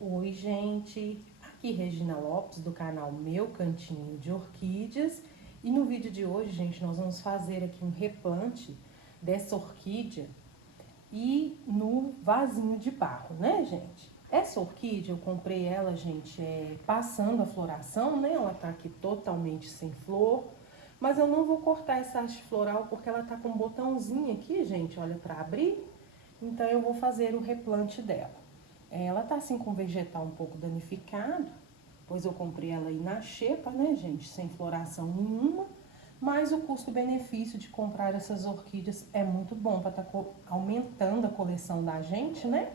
Oi, gente! Aqui Regina Lopes do canal Meu Cantinho de Orquídeas. E no vídeo de hoje, gente, nós vamos fazer aqui um replante dessa orquídea e no vasinho de barro, né, gente? Essa orquídea, eu comprei ela, gente, passando a floração, né? Ela tá aqui totalmente sem flor, mas eu não vou cortar essa haste floral porque ela tá com um botãozinho aqui, gente, olha, pra abrir. Então, eu vou fazer o replante dela. Ela tá assim com o vegetal um pouco danificado, pois eu comprei ela aí na xepa, né, gente, sem floração nenhuma. Mas o custo-benefício de comprar essas orquídeas é muito bom para estar aumentando a coleção da gente, né?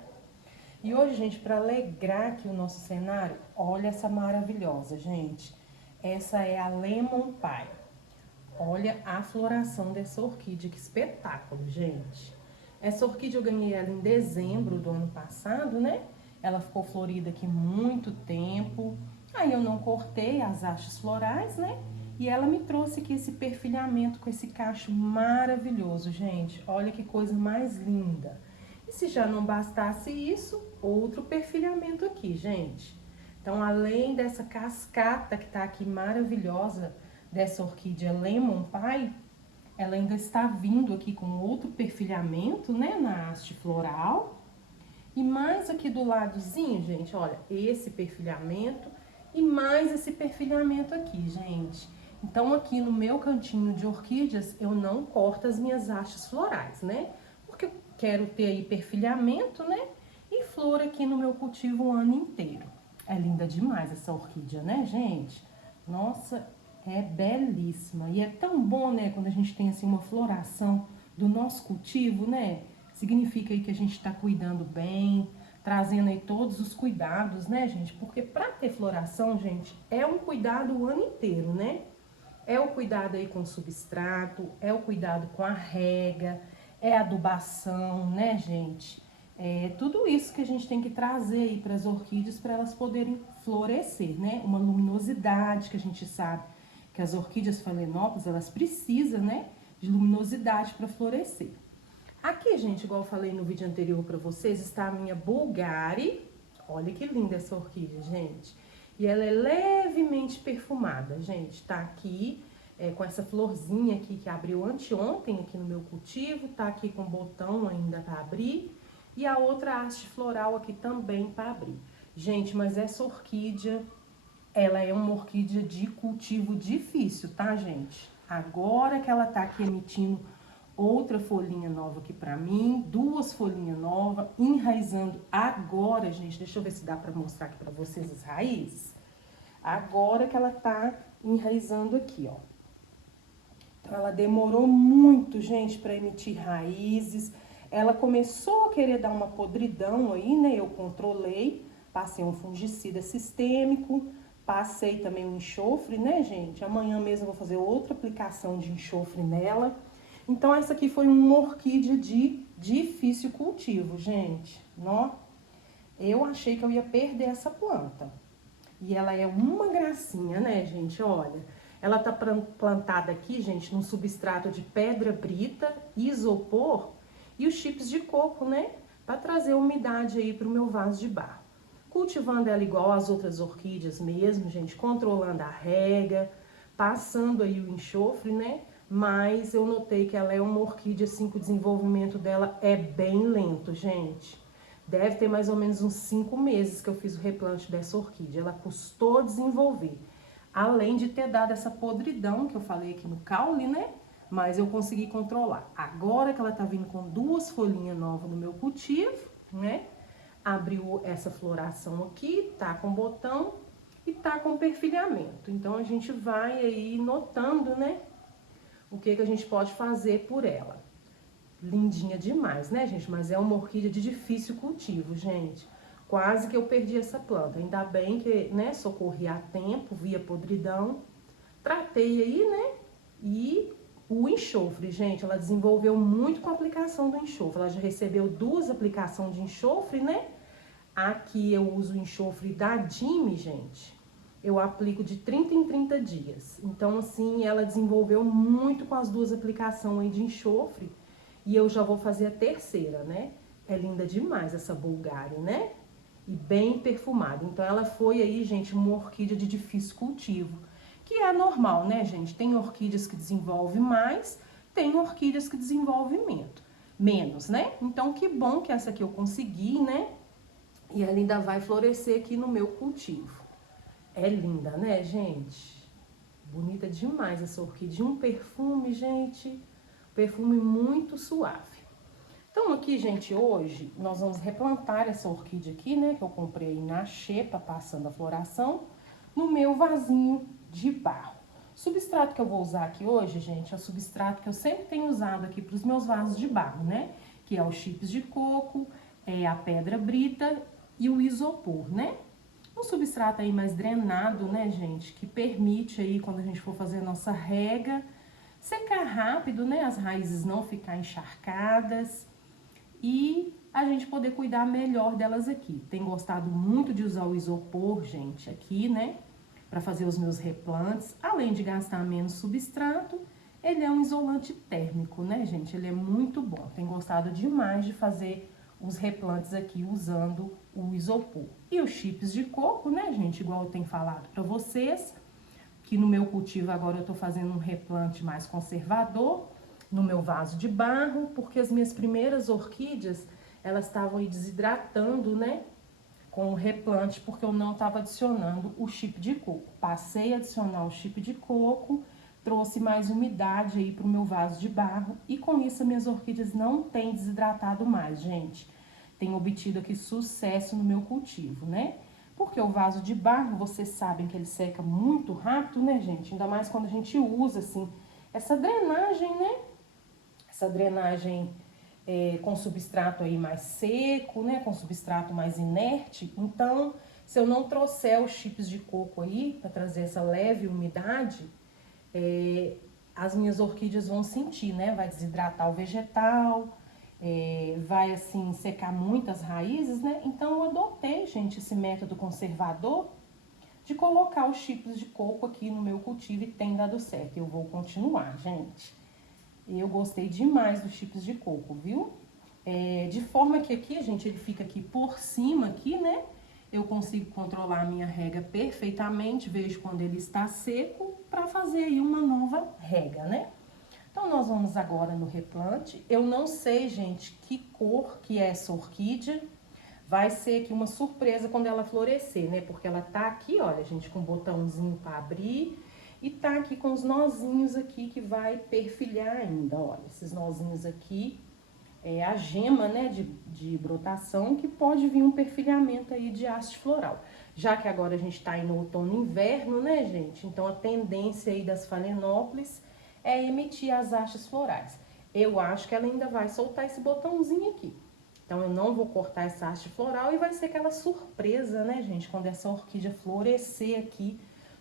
E hoje, gente, para alegrar aqui o nosso cenário, olha essa maravilhosa, gente. Essa é a Lemon Pie. Olha a floração dessa orquídea, que espetáculo, gente. Essa orquídea eu ganhei ela em dezembro do ano passado, né? Ela ficou florida aqui muito tempo. Aí eu não cortei as hastes florais, né? E ela me trouxe aqui esse perfilhamento com esse cacho maravilhoso, gente. Olha que coisa mais linda. E se já não bastasse isso, outro perfilhamento aqui, gente. Então, além dessa cascata que tá aqui maravilhosa, dessa orquídea Lemon Pie, ela ainda está vindo aqui com outro perfilhamento, né, na haste floral. E mais aqui do ladozinho, gente, olha, esse perfilhamento e mais esse perfilhamento aqui, gente. Então, aqui no meu cantinho de orquídeas, eu não corto as minhas hastes florais, né? Porque eu quero ter aí perfilhamento, né? E flor aqui no meu cultivo o ano inteiro. É linda demais essa orquídea, né, gente? Nossa, é belíssima. E é tão bom, né, quando a gente tem assim uma floração do nosso cultivo, né? Significa aí que a gente está cuidando bem, trazendo aí todos os cuidados, né, gente? Porque para ter floração, gente, é um cuidado o ano inteiro, né? É o cuidado aí com o substrato, é o cuidado com a rega, é a adubação, né, gente? É tudo isso que a gente tem que trazer aí para as orquídeas para elas poderem florescer, né? Uma luminosidade que a gente sabe que as orquídeas phalaenopsis, elas precisam, né, de luminosidade para florescer. Aqui, gente, igual eu falei no vídeo anterior para vocês, está a minha Bulgari. Olha que linda essa orquídea, gente. E ela é levemente perfumada, gente. Tá aqui com essa florzinha aqui que abriu anteontem aqui no meu cultivo. Tá aqui com botão ainda para abrir. E a outra haste floral aqui também para abrir. Gente, mas essa orquídea, ela é uma orquídea de cultivo difícil, tá, gente? Agora que ela tá aqui emitindo outra folhinha nova aqui pra mim, duas folhinhas novas, enraizando agora, gente, deixa eu ver se dá pra mostrar aqui pra vocês as raízes. Agora que ela tá enraizando aqui, ó. Então, ela demorou muito, gente, pra emitir raízes. Ela começou a querer dar uma podridão aí, né? Eu controlei, passei um fungicida sistêmico, passei também um enxofre, né, gente? Amanhã mesmo eu vou fazer outra aplicação de enxofre nela. Então, essa aqui foi uma orquídea de difícil cultivo, gente. Nó, eu achei que eu ia perder essa planta. E ela é uma gracinha, né, gente? Olha, ela tá plantada aqui, gente, num substrato de pedra brita, isopor e os chips de coco, né? Pra trazer umidade aí pro meu vaso de barro. Cultivando ela igual as outras orquídeas mesmo, gente, controlando a rega, passando aí o enxofre, né? Mas eu notei que ela é uma orquídea, assim, que o desenvolvimento dela é bem lento, gente. Deve ter mais ou menos uns 5 meses que eu fiz o replante dessa orquídea. Ela custou desenvolver. Além de ter dado essa podridão que eu falei aqui no caule, né? Mas eu consegui controlar. Agora que ela tá vindo com duas folhinhas novas no meu cultivo, né? Abriu essa floração aqui, tá com botão e tá com perfilhamento. Então, a gente vai aí notando, né? O que a gente pode fazer por ela. Lindinha demais, né, gente? Mas é uma orquídea de difícil cultivo, gente. Quase que eu perdi essa planta. Ainda bem que, né, socorri a tempo, via podridão. Tratei aí, né? E o enxofre, gente, ela desenvolveu muito com a aplicação do enxofre. Ela já recebeu 2 aplicações de enxofre, né? Aqui eu uso o enxofre da Dime, gente. Eu aplico de 30 em 30 dias. Então, assim, ela desenvolveu muito com as 2 aplicações aí de enxofre. E eu já vou fazer a terceira, né? É linda demais essa Bulgari, né? e bem perfumada. Então ela foi aí, gente, uma orquídea de difícil cultivo, que é normal, né, gente? Tem orquídeas que desenvolvem mais, tem orquídeas que desenvolvem menos, né? Então que bom que essa aqui eu consegui, né? E ela ainda vai florescer aqui no meu cultivo. É linda, né, gente? Bonita demais essa orquídea. Um perfume, gente, perfume muito suave. Então aqui, gente, hoje nós vamos replantar essa orquídea aqui, né, que eu comprei na xepa, passando a floração, no meu vasinho de barro. O substrato que eu vou usar aqui hoje, gente, é o substrato que eu sempre tenho usado aqui para os meus vasos de barro, né? Que é o chips de coco, a pedra brita e o isopor, né? Um substrato aí mais drenado, né, gente? Que permite aí, quando a gente for fazer a nossa rega, secar rápido, né? As raízes não ficar encharcadas e a gente poder cuidar melhor delas aqui. Tenho gostado muito de usar o isopor, gente, aqui, né? Para fazer os meus replantes. Além de gastar menos substrato, ele é um isolante térmico, né, gente? Ele é muito bom. Tenho gostado demais de fazer os replantes aqui usando o isopor. E os chips de coco, né, gente? Igual eu tenho falado para vocês, que no meu cultivo agora eu tô fazendo um replante mais conservador no meu vaso de barro, porque as minhas primeiras orquídeas, elas estavam aí desidratando, né, com o replante, porque eu não estava adicionando o chip de coco. Passei a adicionar o chip de coco, trouxe mais umidade aí pro meu vaso de barro, e com isso as minhas orquídeas não têm desidratado mais, gente. Tenho obtido aqui sucesso no meu cultivo, né? Porque o vaso de barro, vocês sabem que ele seca muito rápido, né, gente? Ainda mais quando a gente usa, assim, essa drenagem, né? Essa drenagem com substrato aí mais seco, né? Com substrato mais inerte. Então, se eu não trouxer os chips de coco aí, para trazer essa leve umidade, as minhas orquídeas vão sentir, né? Vai desidratar o vegetal, vai assim secar muitas raízes, né? Então eu adotei, gente, esse método conservador de colocar os chips de coco aqui no meu cultivo e tem dado certo. Eu vou continuar, gente. Eu gostei demais dos chips de coco, viu? De forma que aqui, gente, ele fica aqui por cima aqui, né? Eu consigo controlar a minha rega perfeitamente, vejo quando ele está seco, para fazer aí uma nova rega, né? Então, nós vamos agora no replante. Eu não sei, gente, que cor que é essa orquídea. Vai ser aqui uma surpresa quando ela florescer, né? Porque ela tá aqui, olha, gente, com um botãozinho para abrir. E tá aqui com os nozinhos aqui que vai perfilhar ainda, olha. Esses nozinhos aqui é a gema, né, de brotação, que pode vir um perfilhamento aí de haste floral. Já que agora a gente tá aí no outono e inverno, né, gente? Então, a tendência aí das Phalaenopsis é emitir as hastes florais. Eu acho que ela ainda vai soltar esse botãozinho aqui. Então, eu não vou cortar essa haste floral e vai ser aquela surpresa, né, gente? Quando essa orquídea florescer aqui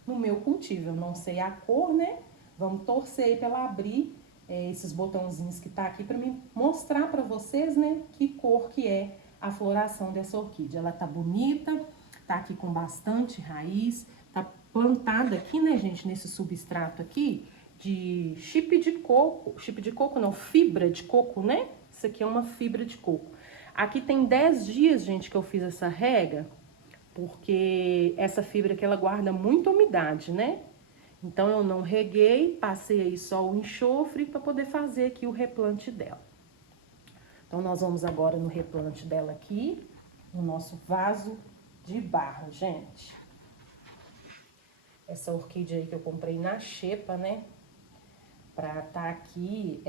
no meu cultivo. Eu não sei a cor, né? Vamos torcer aí pra ela abrir esses botãozinhos que tá aqui para me mostrar para vocês, né, que cor que é a floração dessa orquídea. Ela tá bonita, tá aqui com bastante raiz, tá plantada aqui, né, gente, nesse substrato aqui de chip de coco não, fibra de coco, né? Isso aqui é uma fibra de coco. Aqui tem 10 dias, gente, que eu fiz essa rega, porque essa fibra aqui ela guarda muita umidade, né? Então, eu não reguei, passei aí só o enxofre para poder fazer aqui o replante dela. Então, nós vamos agora no replante dela aqui, no nosso vaso de barro, gente. Essa orquídea aí que eu comprei na xepa, né? Pra tá aqui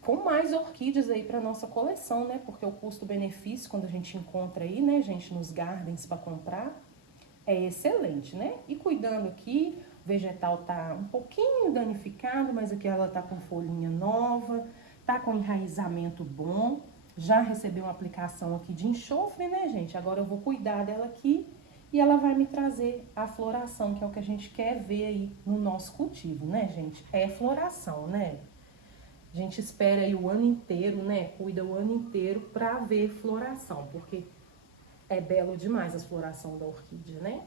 com mais orquídeas aí pra nossa coleção, né? Porque o custo-benefício, quando a gente encontra aí, né, gente, nos gardens para comprar, é excelente, né? E cuidando aqui, o vegetal tá um pouquinho danificado, mas aqui ela tá com folhinha nova, tá com enraizamento bom. Já recebeu uma aplicação aqui de enxofre, né, gente? Agora eu vou cuidar dela aqui e ela vai me trazer a floração, que é o que a gente quer ver aí no nosso cultivo, né, gente? É floração, né? A gente espera aí o ano inteiro, né? Cuida o ano inteiro pra ver floração, porque é belo demais a floração da orquídea, né?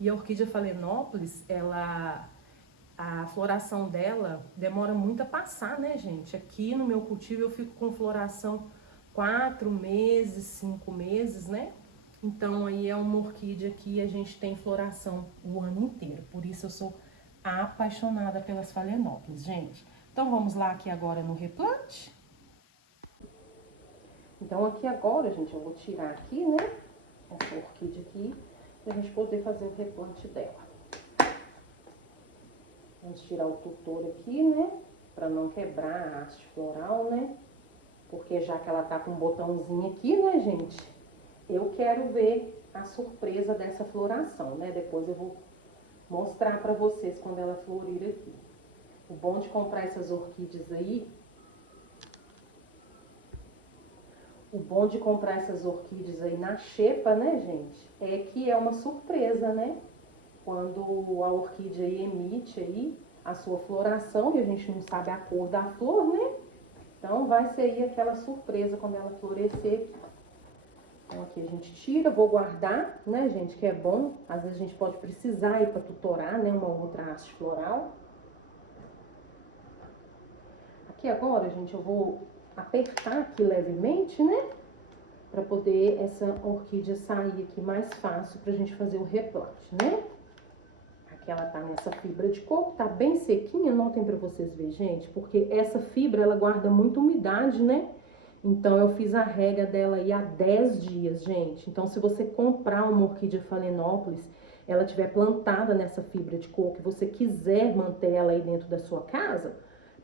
E a orquídea Phalaenopsis, a floração dela demora muito a passar, né, gente? Aqui no meu cultivo eu fico com floração 4 meses, 5 meses, né? Então, aí é uma orquídea que a gente tem floração o ano inteiro. Por isso, eu sou apaixonada pelas Phalaenopsis, gente. Então, vamos lá aqui agora no replante. Então, aqui agora, gente, eu vou tirar aqui, né, essa orquídea aqui, pra gente poder fazer o replante dela. Vamos tirar o tutor aqui, né, pra não quebrar a haste floral, né, porque já que ela tá com um botãozinho aqui, né, gente, eu quero ver a surpresa dessa floração, né, depois eu vou mostrar pra vocês quando ela florir aqui. O bom de comprar essas orquídeas aí, na xepa, né, gente, é que é uma surpresa, né? Quando a orquídea aí emite aí a sua floração, e a gente não sabe a cor da flor, né? Então, vai ser aí aquela surpresa quando ela florescer aqui. Então, aqui a gente tira, vou guardar, né, gente, que é bom. Às vezes a gente pode precisar aí para tutorar, né, uma outra haste floral. Aqui agora, gente, eu vou apertar aqui levemente, né, para poder essa orquídea sair aqui mais fácil pra gente fazer o replante, né? Aqui ela tá nessa fibra de coco, tá bem sequinha, notem pra vocês verem, gente, porque essa fibra, ela guarda muita umidade, né? Então, eu fiz a rega dela aí há 10 dias, gente. Então, se você comprar uma orquídea Phalaenopsis, ela tiver plantada nessa fibra de coco e você quiser manter ela aí dentro da sua casa,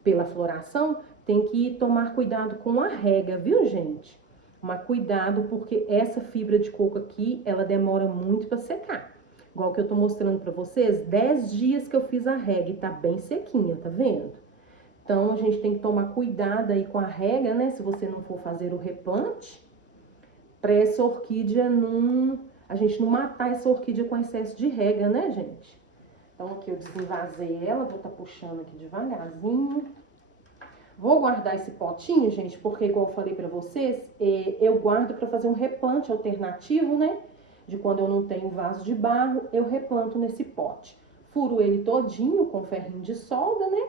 pela floração, tem que tomar cuidado com a rega, viu, gente? Mas cuidado, porque essa fibra de coco aqui, ela demora muito para secar. Igual que eu tô mostrando pra vocês, 10 dias que eu fiz a rega e tá bem sequinha, tá vendo? Então, a gente tem que tomar cuidado aí com a rega, né? Se você não for fazer o replante, pra essa orquídea não... a gente não matar essa orquídea com excesso de rega, né, gente? Então, aqui eu desenvasei ela, vou tá puxando aqui devagarzinho. Vou guardar esse potinho, gente, porque igual eu falei pra vocês, eu guardo pra fazer um replante alternativo, né? De quando eu não tenho vaso de barro, eu replanto nesse pote. Furo ele todinho com ferrinho de solda, né?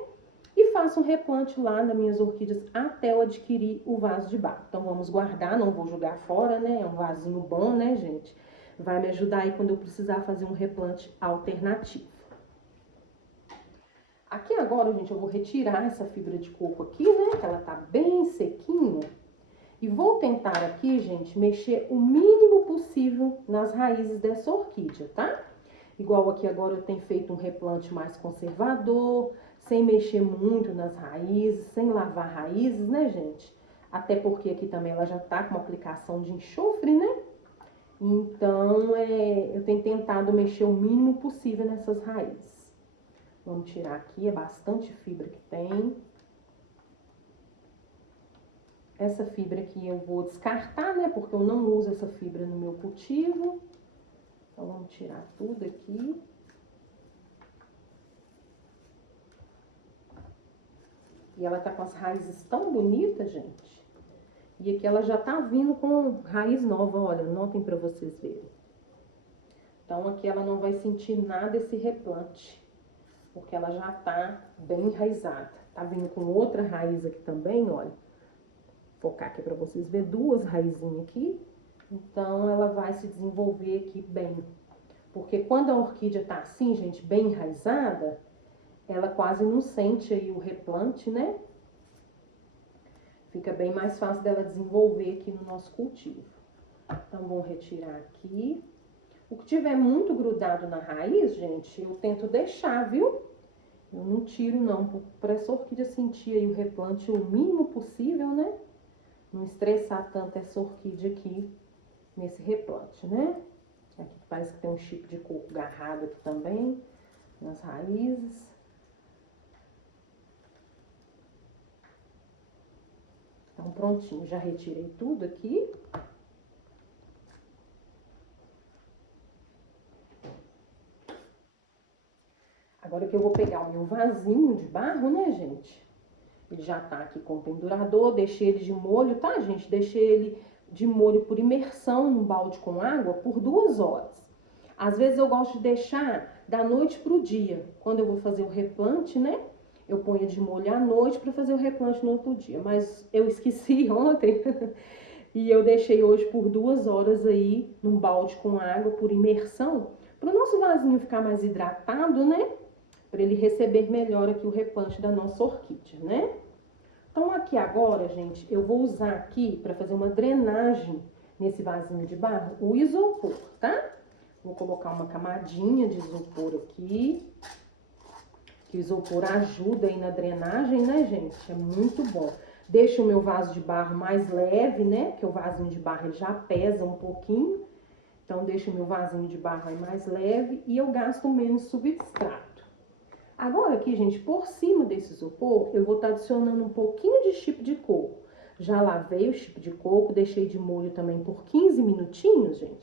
E faço um replante lá nas minhas orquídeas até eu adquirir o vaso de barro. Então, vamos guardar, não vou jogar fora, né? É um vasinho bom, né, gente? Vai me ajudar aí quando eu precisar fazer um replante alternativo. Aqui agora, gente, eu vou retirar essa fibra de coco aqui, né? Que ela tá bem sequinha. E vou tentar aqui, gente, mexer o mínimo possível nas raízes dessa orquídea, tá? Igual aqui agora eu tenho feito um replante mais conservador, sem mexer muito nas raízes, sem lavar raízes, né, gente? Até porque aqui também ela já tá com uma aplicação de enxofre, né? Então, eu tenho tentado mexer o mínimo possível nessas raízes. Vamos tirar aqui, é bastante fibra que tem. Essa fibra aqui eu vou descartar, né? Porque eu não uso essa fibra no meu cultivo. Então, vamos tirar tudo aqui. E ela tá com as raízes tão bonitas, gente. E aqui ela já tá vindo com raiz nova, olha, notem pra vocês verem. Então, aqui ela não vai sentir nada esse replante, porque ela já tá bem enraizada. Tá vindo com outra raiz aqui também, olha. Vou focar aqui pra vocês verem, duas raizinhas aqui. Então, ela vai se desenvolver aqui bem. Porque quando a orquídea tá assim, gente, bem enraizada, ela quase não sente aí o replante, né? Fica bem mais fácil dela desenvolver aqui no nosso cultivo. Então, vou retirar aqui. O que tiver muito grudado na raiz, gente, eu tento deixar, viu? Eu não tiro, não, para essa orquídea sentir aí o replante o mínimo possível, né? Não estressar tanto essa orquídea aqui nesse replante, né? Aqui parece que tem um chip de coco agarrado aqui também, nas raízes. Então, prontinho, já retirei tudo aqui. Agora que eu vou pegar o meu vasinho de barro, né, gente? Ele já tá aqui com o pendurador, deixei ele de molho, tá, gente? Deixei ele de molho por imersão no balde com água por 2 horas. Às vezes eu gosto de deixar da noite pro dia. Quando eu vou fazer o replante, né? Eu ponho de molho à noite para fazer o replante no outro dia. Mas eu esqueci ontem E eu deixei hoje por 2 horas aí num balde com água por imersão, para o nosso vasinho ficar mais hidratado, né? Para ele receber melhor aqui o replante da nossa orquídea, né? Então aqui agora, gente, eu vou usar aqui para fazer uma drenagem nesse vasinho de barro, o isopor, tá? Vou colocar uma camadinha de isopor aqui, que o isopor ajuda aí na drenagem, né, gente? É muito bom. Deixa o meu vaso de barro mais leve, né? Porque o vasinho de barro ele já pesa um pouquinho. Então, deixa o meu vasinho de barro aí mais leve e eu gasto menos substrato. Agora aqui, gente, por cima desse isopor, eu vou estar adicionando um pouquinho de chip de coco. Já lavei o chip de coco, deixei de molho também por 15 minutinhos, gente.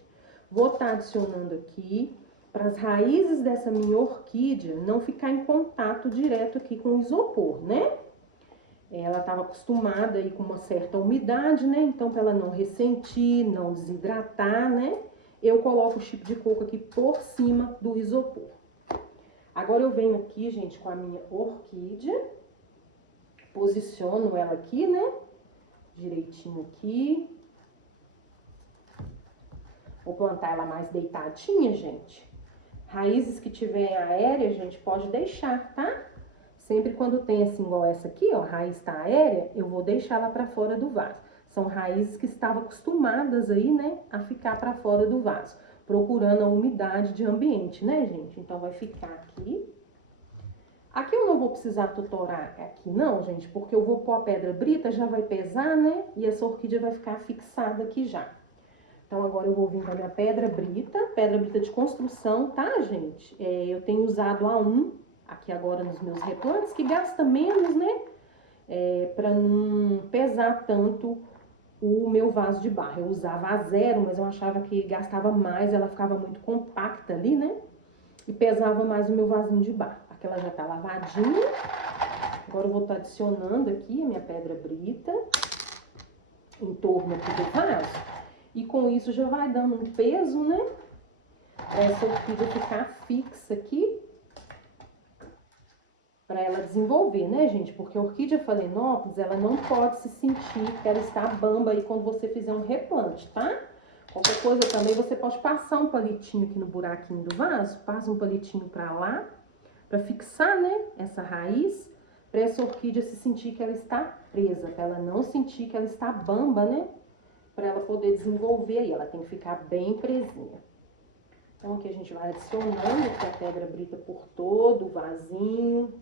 Vou estar adicionando aqui para as raízes dessa minha orquídea não ficar em contato direto aqui com o isopor, né? Ela estava acostumada aí com uma certa umidade, né? Então, para ela não ressentir, não desidratar, né? Eu coloco o chip de coco aqui por cima do isopor. Agora eu venho aqui, gente, com a minha orquídea. Posiciono ela aqui, né? Direitinho aqui. Vou plantar ela mais deitadinha, gente. Raízes que tiverem aérea, gente, pode deixar, tá? Sempre quando tem assim, igual essa aqui, ó, raiz tá aérea, eu vou deixar ela pra fora do vaso. São raízes que estavam acostumadas aí, né, a ficar pra fora do vaso, procurando a umidade de ambiente, né, gente? Então, vai ficar aqui. Aqui eu não vou precisar tutorar aqui não, gente, porque eu vou pôr a pedra brita, já vai pesar, né, e essa orquídea vai ficar fixada aqui já. Então, agora eu vou vir com a minha pedra brita de construção, tá, gente? Eu tenho usado A1 aqui agora nos meus replantes, que gasta menos, né? Pra não pesar tanto o meu vaso de barro. Eu usava A0, mas eu achava que gastava mais, ela ficava muito compacta ali, né? E pesava mais o meu vasinho de barro. Aqui ela já tá lavadinha. Agora eu vou estar adicionando aqui a minha pedra brita em torno aqui do vaso. E com isso já vai dando um peso, né? Pra essa orquídea ficar fixa aqui. Pra ela desenvolver, né, gente? Porque a orquídea Phalaenopsis, ela não pode se sentir que ela está bamba aí quando você fizer um replante, tá? Qualquer coisa também, você pode passar um palitinho aqui no buraquinho do vaso. Passa um palitinho pra lá, pra fixar, né, essa raiz. Pra essa orquídea se sentir que ela está presa. Pra ela não sentir que ela está bamba, né? Para ela poder desenvolver aí, ela tem que ficar bem presinha. Então aqui a gente vai adicionando aqui a pedra brita por todo o vasinho.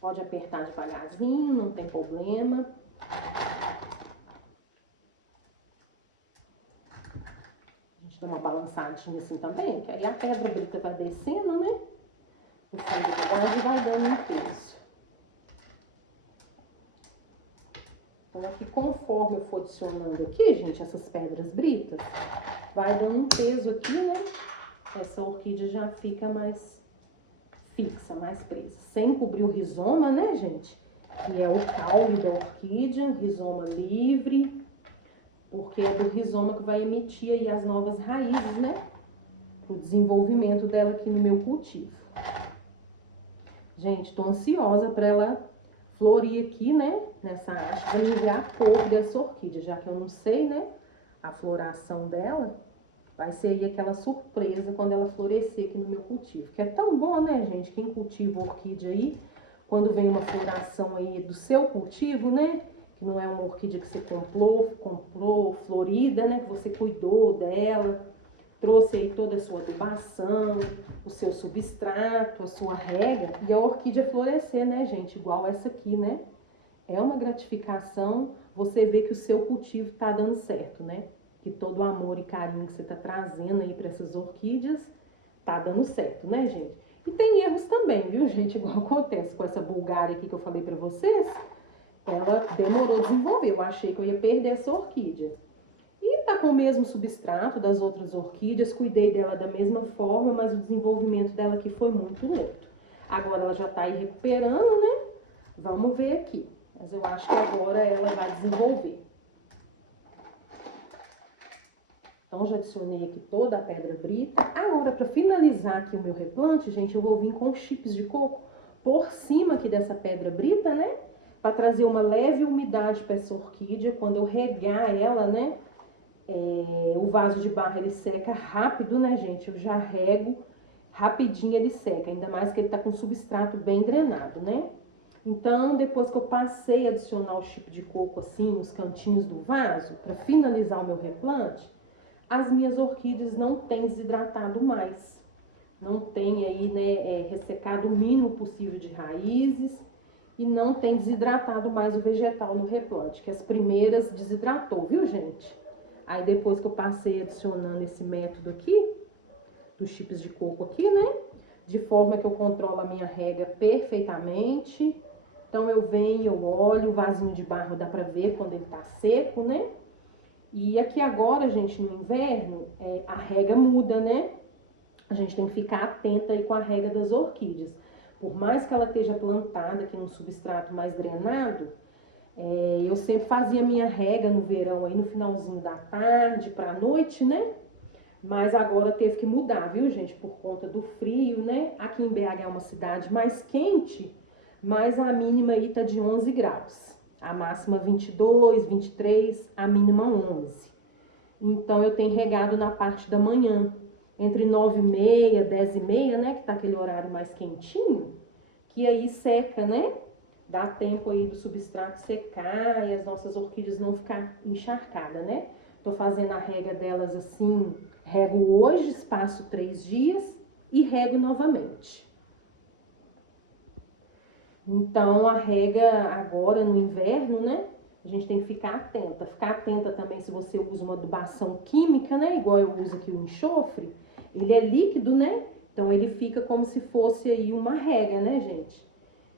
Pode apertar devagarzinho, não tem problema. A gente dá uma balançadinha assim também, que aí a pedra brita vai descendo, né? No fundo do vaso e vai dando um peso. Então, aqui, conforme eu for adicionando aqui, gente, essas pedras britas, vai dando um peso aqui, né? Essa orquídea já fica mais fixa, mais presa. Sem cobrir o rizoma, né, gente? Que é o caule da orquídea, um rizoma livre. Porque é do rizoma que vai emitir aí as novas raízes, né? Pro desenvolvimento dela aqui no meu cultivo. Gente, tô ansiosa para ela florir aqui, né, nessa haste, pra me ver a cor dessa orquídea, já que eu não sei, né, a floração dela, vai ser aí aquela surpresa quando ela florescer aqui no meu cultivo, que é tão bom, né, gente, quem cultiva orquídea aí, quando vem uma floração aí do seu cultivo, né, que não é uma orquídea que você comprou florida, né, que você cuidou dela, trouxe aí toda a sua adubação, o seu substrato, a sua rega, e a orquídea florescer, né, gente? Igual essa aqui, né? É uma gratificação você ver que o seu cultivo tá dando certo, né? Que todo o amor e carinho que você tá trazendo aí para essas orquídeas tá dando certo, né, gente? E tem erros também, viu, gente? Igual acontece com essa bulgária aqui que eu falei para vocês. Ela demorou a desenvolver. Eu achei que eu ia perder essa orquídea. E tá com o mesmo substrato das outras orquídeas, cuidei dela da mesma forma, mas o desenvolvimento dela aqui foi muito lento. Agora ela já tá aí recuperando, né? Vamos ver aqui. Mas eu acho que agora ela vai desenvolver. Então, já adicionei aqui toda a pedra brita. Agora, para finalizar aqui o meu replante, gente, eu vou vir com chips de coco por cima aqui dessa pedra brita, né? para trazer uma leve umidade para essa orquídea. Quando eu regar ela, né, o vaso de barro ele seca rápido, né, gente? Eu já rego rapidinho, ele seca, ainda mais que ele tá com substrato bem drenado, né? Então, depois que eu passei a adicionar o chip de coco assim nos cantinhos do vaso, para finalizar o meu replante, as minhas orquídeas não têm desidratado mais. Não tem aí, né, ressecado o mínimo possível de raízes e não tem desidratado mais o vegetal no replante, que as primeiras desidratou, viu, gente? Aí depois que eu passei adicionando esse método aqui, dos chips de coco aqui, né? De forma que eu controlo a minha rega perfeitamente. Então eu venho, eu olho, o vasinho de barro dá pra ver quando ele tá seco, né? E aqui agora, gente, no inverno, a rega muda, né? A gente tem que ficar atenta aí com a rega das orquídeas. Por mais que ela esteja plantada aqui num substrato mais drenado, eu sempre fazia minha rega no verão aí no finalzinho da tarde pra noite, né? Mas agora teve que mudar, viu, gente? Por conta do frio, né? Aqui em BH é uma cidade mais quente, mas a mínima aí tá de 11 graus. A máxima 22, 23, a mínima 11. Então eu tenho regado na parte da manhã, entre 9h30, 10h30, né? Que tá aquele horário mais quentinho, que aí seca, né? Dá tempo aí do substrato secar e as nossas orquídeas não ficar encharcadas, né? Tô fazendo a rega delas assim, rego hoje, espaço 3 dias e rego novamente. Então a rega agora no inverno, né? A gente tem que ficar atenta. Ficar atenta também se você usa uma adubação química, né? Igual eu uso aqui o enxofre. Ele é líquido, né? Então ele fica como se fosse aí uma rega, né, gente?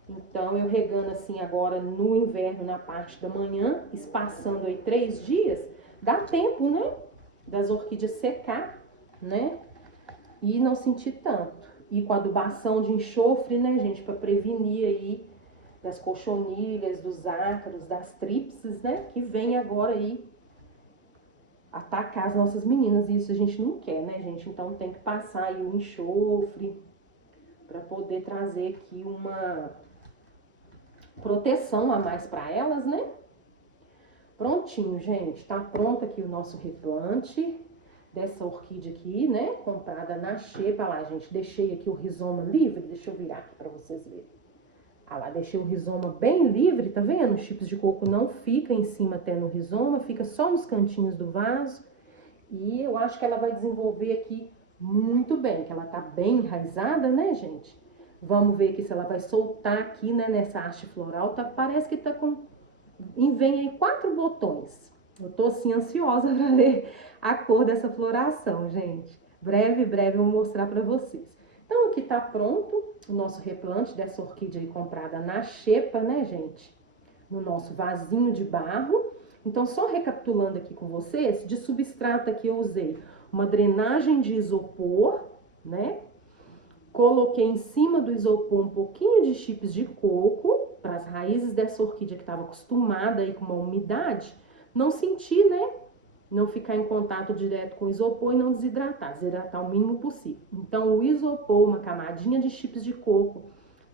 Então eu regando assim agora no inverno na parte da manhã, espaçando aí 3 dias, dá tempo, né? Das orquídeas secar, né? E não sentir tanto. E com a adubação de enxofre, né, gente, para prevenir aí das cochonilhas, dos ácaros, das tríplices, né, que vem agora aí atacar as nossas meninas. E isso a gente não quer, né, gente? Então tem que passar aí o enxofre para poder trazer aqui uma proteção a mais para elas, né? Prontinho, gente. Tá pronto aqui o nosso replante dessa orquídea aqui, né? Comprada na xepa. Lá, gente, deixei aqui o rizoma livre. Deixa eu virar aqui pra vocês verem. Ah lá, deixei o rizoma bem livre, tá vendo? Os chips de coco não fica em cima até no rizoma, fica só nos cantinhos do vaso. E eu acho que ela vai desenvolver aqui muito bem, que ela tá bem enraizada, né, gente? Vamos ver aqui se ela vai soltar aqui, né, nessa haste floral. Tá, parece que tá com... Vem aí 4 botões. Eu tô assim ansiosa para ver a cor dessa floração, gente. Breve eu vou mostrar para vocês. Então aqui tá pronto o nosso replante dessa orquídea aí comprada na xepa, né, gente? No nosso vasinho de barro. Então só recapitulando aqui com vocês, de substrato aqui eu usei uma drenagem de isopor, né? Coloquei em cima do isopor um pouquinho de chips de coco, para as raízes dessa orquídea que estava acostumada aí com uma umidade, não sentir, né? Não ficar em contato direto com o isopor e não desidratar, desidratar o mínimo possível. Então, o isopor, uma camadinha de chips de coco,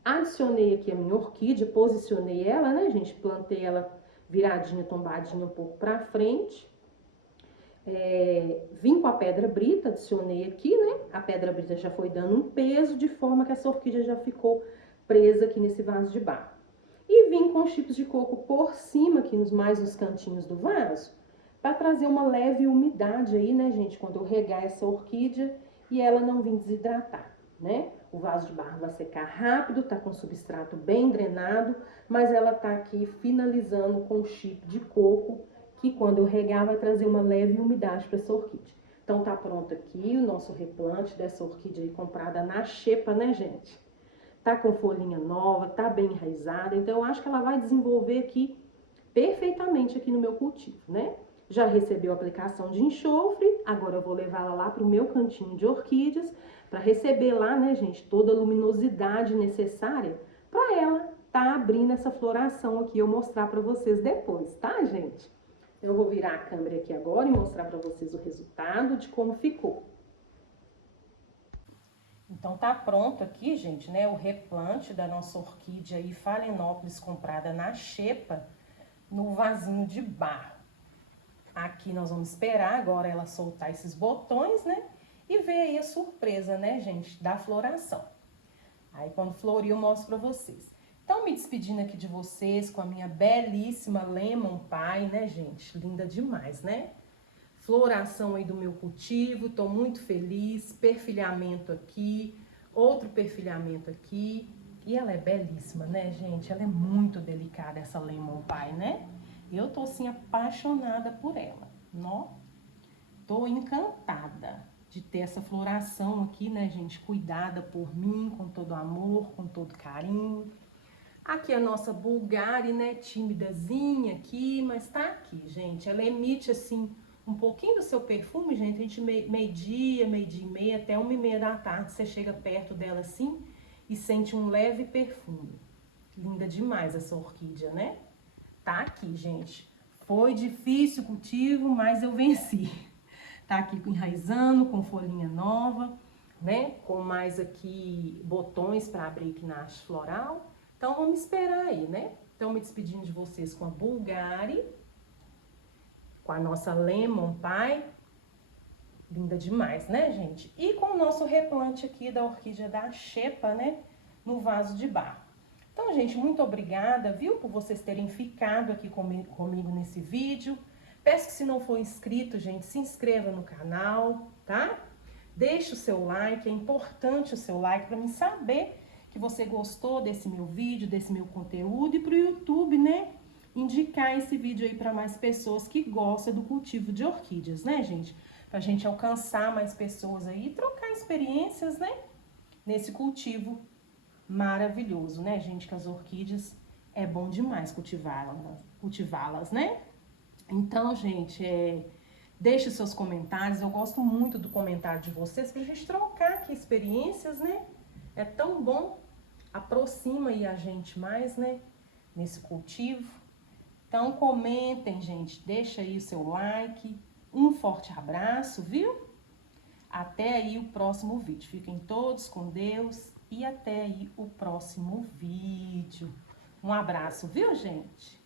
adicionei aqui a minha orquídea, posicionei ela, né, gente? Plantei ela viradinha, tombadinha um pouco para frente. Vim com a pedra brita, adicionei aqui, né? A pedra brita já foi dando um peso, de forma que essa orquídea já ficou presa aqui nesse vaso de barro. E vim com chips de coco por cima, aqui mais nos cantinhos do vaso, para trazer uma leve umidade aí, né, gente? Quando eu regar essa orquídea e ela não vir desidratar, né? O vaso de barro vai secar rápido, tá com o substrato bem drenado, mas ela tá aqui finalizando com o chip de coco, que quando eu regar vai trazer uma leve umidade para essa orquídea. Então tá pronto aqui o nosso replante dessa orquídea aí comprada na xepa, né, gente? Tá com folhinha nova, tá bem enraizada, então eu acho que ela vai desenvolver aqui perfeitamente aqui no meu cultivo, né? Já recebeu a aplicação de enxofre, agora eu vou levá-la lá pro meu cantinho de orquídeas para receber lá, né, gente, toda a luminosidade necessária para ela tá abrindo essa floração aqui, eu mostrar para vocês depois, tá, gente? Eu vou virar a câmera aqui agora e mostrar para vocês o resultado de como ficou. Então tá pronto aqui, gente, né, o replante da nossa orquídea aí Phalaenopsis comprada na xepa, no vasinho de barro. Aqui nós vamos esperar agora ela soltar esses botões, né, e ver aí a surpresa, né, gente, da floração. Aí quando florir eu mostro pra vocês. Então me despedindo aqui de vocês com a minha belíssima Lemon Pie, né, gente, linda demais, né? Floração aí do meu cultivo, tô muito feliz, perfilhamento aqui, outro perfilhamento aqui, e ela é belíssima, né, gente? Ela é muito delicada, essa Lemon Pie, né? Eu tô, assim, apaixonada por ela, nó. Tô encantada de ter essa floração aqui, né, gente? Cuidada por mim, com todo amor, com todo carinho. Aqui a nossa Bulgari, né, timidazinha aqui, mas tá aqui, gente. Ela emite, assim, um pouquinho do seu perfume, gente. A gente meio-dia e meia, até 1h30 da tarde, você chega perto dela assim e sente um leve perfume. Linda demais essa orquídea, né? Tá aqui, gente. Foi difícil o cultivo, mas eu venci. Tá aqui enraizando, com folhinha nova, né? Com mais aqui botões para abrir aqui na haste floral. Então, vamos esperar aí, né? Então, me despedindo de vocês com a Bulgari, com a nossa Lemon Pie. Linda demais, né, gente? E com o nosso replante aqui da orquídea da xepa, né? No vaso de barro. Então, gente, muito obrigada, viu? Por vocês terem ficado aqui comigo nesse vídeo. Peço que se não for inscrito, gente, se inscreva no canal, tá? Deixe o seu like, é importante o seu like para mim saber que você gostou desse meu vídeo, desse meu conteúdo e para o YouTube, né? Indicar esse vídeo aí para mais pessoas que gostam do cultivo de orquídeas, né, gente? Pra gente alcançar mais pessoas aí e trocar experiências, né? Nesse cultivo maravilhoso, né, gente? Que as orquídeas é bom demais cultivá-las, né? Então, gente, deixe seus comentários. Eu gosto muito do comentário de vocês pra gente trocar aqui experiências, né? É tão bom, aproxima aí a gente mais, né? Nesse cultivo. Então, comentem, gente. Deixa aí o seu like. Um forte abraço, viu? Até aí o próximo vídeo. Fiquem todos com Deus e até aí o próximo vídeo. Um abraço, viu, gente?